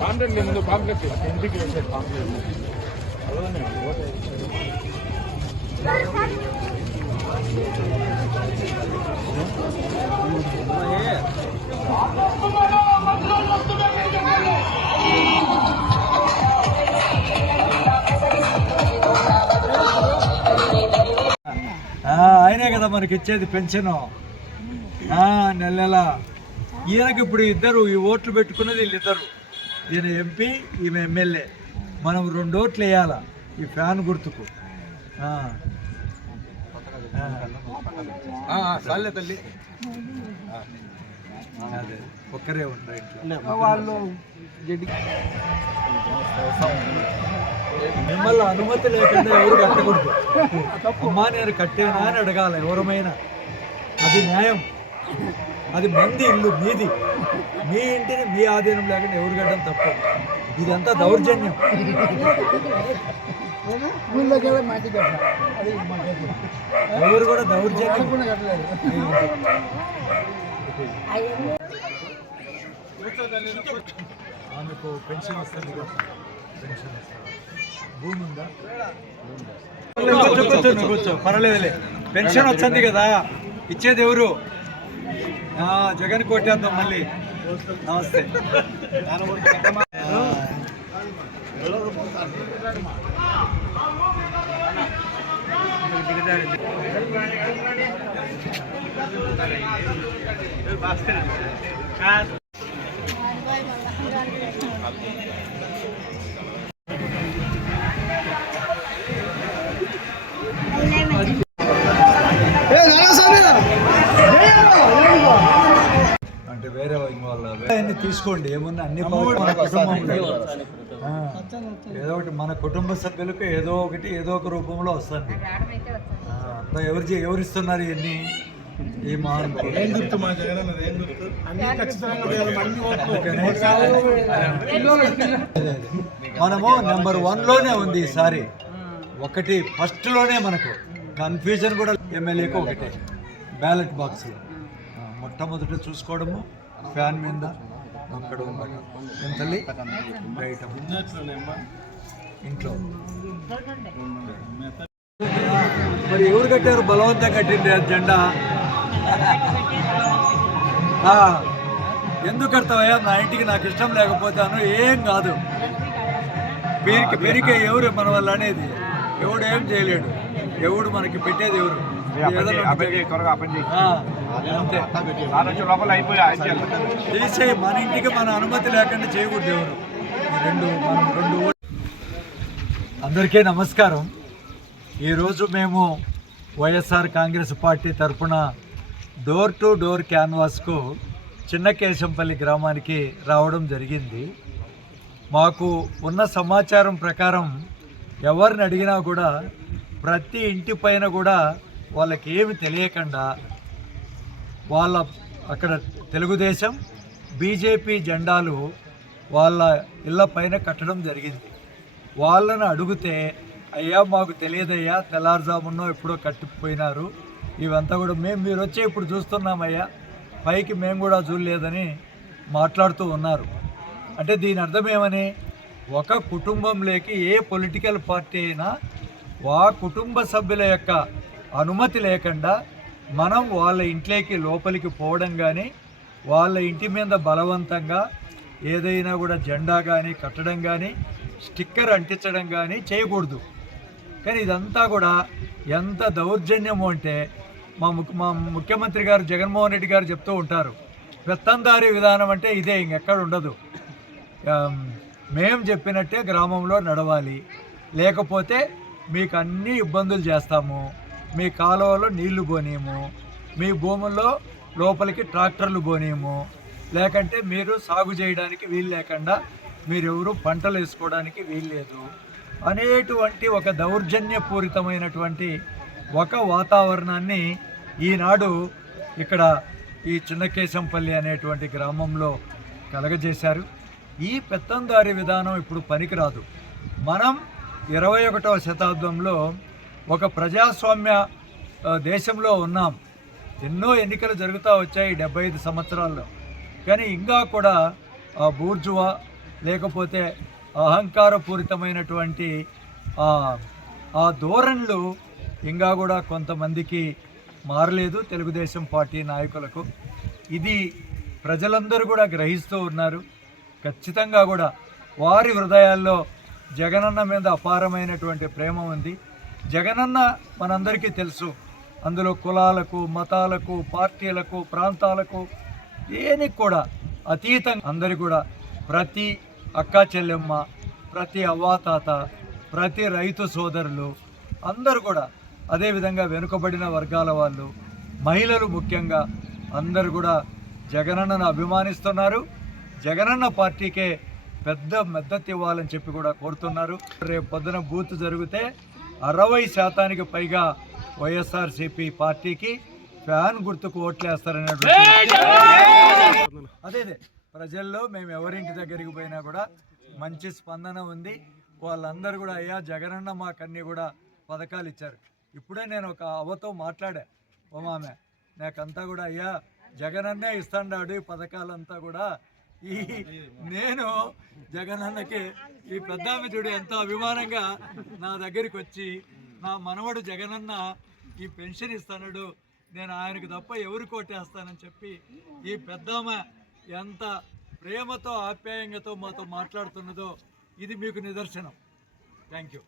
Pamphlet ముందు pamphlet ఇంటికి వేసే పాంప్లెట్ ఆయనే కదా మనకి ఇచ్చేది పెన్షను నెల నెల. ఈయనకి ఇప్పుడు ఇద్దరు ఈ ఓట్లు పెట్టుకున్నది వీళ్ళిద్దరు. ఈయన ఎంపీ ఈమె ఎమ్మెల్యే మనం రెండు ఓట్లు వేయాల? ఈ ఫ్యాన్ గుర్తుకు. చాలే తల్లి. అదే ఒక్కరే ఉంటారు ఇంట్లో. వాళ్ళు మిమ్మల్ని అనుమతి లేకుండా ఎవరు కట్టకూడదు. అమ్మా నేను కట్టేనా అని అడగాలి ఎవరమైనా. అది న్యాయం. అది మంది ఇల్లు మీది. మీ ఇంటిని మీ ఆధీనం లేకుండా ఎవరు కట్టడం తప్పు. ఇదంతా దౌర్జన్యం. ఎవరు కూడా దౌర్జన్యం. ఆమెకు పెన్షన్ వస్తుంది కదా పెన్షన్ వస్తుంది భూమి ఉందా? కూర్చో కూర్చో. పర్వాలేదులే. పెన్షన్ వచ్చింది కదా. ఇచ్చేది ఎవరు? జగన్ కొట్టేద్దాం మళ్ళీ నమస్తే అంటే తీసుకోండి ఏమున్నా అన్ని ఏదో ఒకటి మన కుటుంబ సభ్యులకు ఏదో ఒకటి ఏదో ఒక రూపంలో వస్తుంది ఆ, అంతా ఎవరు ఎవరు ఇస్తున్నారు ఇవన్నీ? ఈ. మనము నెంబర్ వన్లోనే ఉంది ఈసారి. ఒకటి ఫస్ట్లోనే మనకు. కన్ఫ్యూజన్ కూడా ఎమ్మెల్యేకి ఒకటే. బ్యాలెట్ బాక్స్ మొట్టమొదట చూసుకోవడము ఫ్యాన్ మీద. అక్కడ తల్లి? బయట. ఇంట్లో. మరి ఎవరు కట్టారు? బలవంతం కట్టింది ఆ జెండా ఎందుకు కడతావయ్యా? నా ఇంటికి నాకు ఇష్టం లేకపోతాను ఏం కాదు. పేరుకి పేరుకే ఎవరు మన వల్ల అనేది. ఎవడు ఏం చేయలేడు. ఎవడు మనకి పెట్టేది ఎవరు? మన ఇంటికి మన అనుమతి లేకుండా చేయకూడదు ఎవరు. రెండు మనం రెండు అందరికీ నమస్కారం. ఈరోజు మేము వైఎస్ఆర్ కాంగ్రెస్ పార్టీ తరఫున డోర్ టు డోర్ క్యాన్వాస్కు చిన్న కేశంపల్లి గ్రామానికి రావడం జరిగింది. మాకు ఉన్న సమాచారం ప్రకారం ఎవరిని అడిగినా కూడా ప్రతి ఇంటి పైన కూడా వాళ్ళకి ఏమి తెలియకుండా వాళ్ళ అక్కడ తెలుగుదేశం బీజేపీ జెండాలు వాళ్ళ ఇళ్ళ పైన కట్టడం జరిగింది. వాళ్ళని అడిగితే అయ్యా మాకు తెలియదయ్యా తెల్లారుజామునో ఎప్పుడో కట్టిపోయినారు ఇవంతా కూడా మేము మీరు వచ్చి ఇప్పుడు చూస్తున్నామయ్యా పైకి మేము కూడా చూడలేదని మాట్లాడుతూ ఉన్నారు. అంటే దీని అర్థం ఏమని? ఒక కుటుంబంలోకి ఏ పొలిటికల్ పార్టీ అయినా ఆ కుటుంబ సభ్యుల యొక్క అనుమతి లేకుండా మనం వాళ్ళ ఇంట్లోకి లోపలికి పోవడం కానీ వాళ్ళ ఇంటి మీద బలవంతంగా ఏదైనా కూడా జెండా కానీ కట్టడం కానీ స్టిక్కర్ అంటించడం కానీ చేయకూడదు. కానీ ఇదంతా కూడా ఎంత దౌర్జన్యము అంటే మా ముఖ్య మా ముఖ్యమంత్రి గారు జగన్మోహన్ రెడ్డి గారు చెప్తూ ఉంటారు. పెత్తందారి విధానం అంటే ఇదే ఇంకెక్కడ ఉండదు. మేము మేం చెప్పినట్టే గ్రామంలో నడవాలి. లేకపోతే మీకు అన్ని ఇబ్బందులు చేస్తాము. మీ కాలువలో నీళ్ళు పోనీయము మీ భూముల్లో లోపలికి ట్రాక్టర్లు పోనీయము లేకంటే మీరు సాగు చేయడానికి వీలు లేకుండా మీరెవరు పంటలు వేసుకోవడానికి వీలు లేదు. అనేటువంటి ఒక దౌర్జన్యపూరితమైనటువంటి ఒక వాతావరణాన్ని ఈనాడు ఇక్కడ ఈ చిన్నకేశంపల్లి అనేటువంటి గ్రామంలో కలగజేశారు. ఈ పెత్తందారి విధానం ఇప్పుడు పనికిరాదు. మనం ఇరవై ఒకటవ శతాబ్దంలో ఒక ప్రజాస్వామ్య దేశంలో ఉన్నాం. ఎన్నో ఎన్నికలు జరుగుతూ వచ్చాయి డెబ్బై ఐదు సంవత్సరాల్లో. కానీ ఇంకా కూడా ఆ బూర్జువా లేకపోతే అహంకారపూరితమైనటువంటి ఆ ధోరణులు ఇంకా కూడా కొంతమందికి మారలేదు తెలుగుదేశం పార్టీ నాయకులకు. ఇది ప్రజలందరూ కూడా గ్రహిస్తూ ఉన్నారు. ఖచ్చితంగా కూడా వారి హృదయాల్లో జగనన్న మీద అపారమైనటువంటి ప్రేమ ఉంది. జగనన్న మనందరికీ తెలుసు. అందులో కులాలకు మతాలకు పార్టీలకు ప్రాంతాలకు దేనికి కూడా అతీతంగా అందరి కూడా ప్రతి అక్క చెల్లెమ్మ ప్రతి అవ్వాతాత ప్రతి రైతు సోదరులు అందరూ కూడా అదేవిధంగా వెనుకబడిన వర్గాల వాళ్ళు మహిళలు ముఖ్యంగా అందరూ కూడా జగనన్నను అభిమానిస్తున్నారు. జగనన్న పార్టీకే పెద్ద మద్దతు ఇవ్వాలని చెప్పి కూడా కోరుతున్నారు. రేపు పొద్దున బూత్ జరిగితే అరవై శాతానికి పైగా వైఎస్ఆర్సీపీ పార్టీకి ఫ్యాన్ గుర్తుకు ఓట్లేస్తారనేటువంటి అదే అదే. ప్రజల్లో మేము ఎవరింటి దగ్గరికి పోయినా కూడా మంచి స్పందన ఉంది. వాళ్ళందరూ కూడా అయ్యా జగనన్న మాకన్నీ కూడా పథకాలు ఇచ్చారు. ఇప్పుడే నేను ఒక అవ్వతో మాట్లాడా ఓమామె నాకంతా కూడా అయ్యా జగనన్నే ఇస్తాడాడు ఈ పథకాలంతా కూడా. ఈ నేను జగనన్నకి ఈ పెద్దామె చూడు ఎంతో అభిమానంగా నా దగ్గరికి వచ్చి నా మనవడు జగనన్న ఈ పెన్షన్ ఇస్తానడు నేను ఆయనకు తప్ప ఎవరు కొట్టేస్తానని చెప్పి ఈ పెద్దమ్మ ఎంత ప్రేమతో ఆప్యాయంగాతో మాతో మాట్లాడుతున్నదో ఇది మీకు నిదర్శనం. Thank you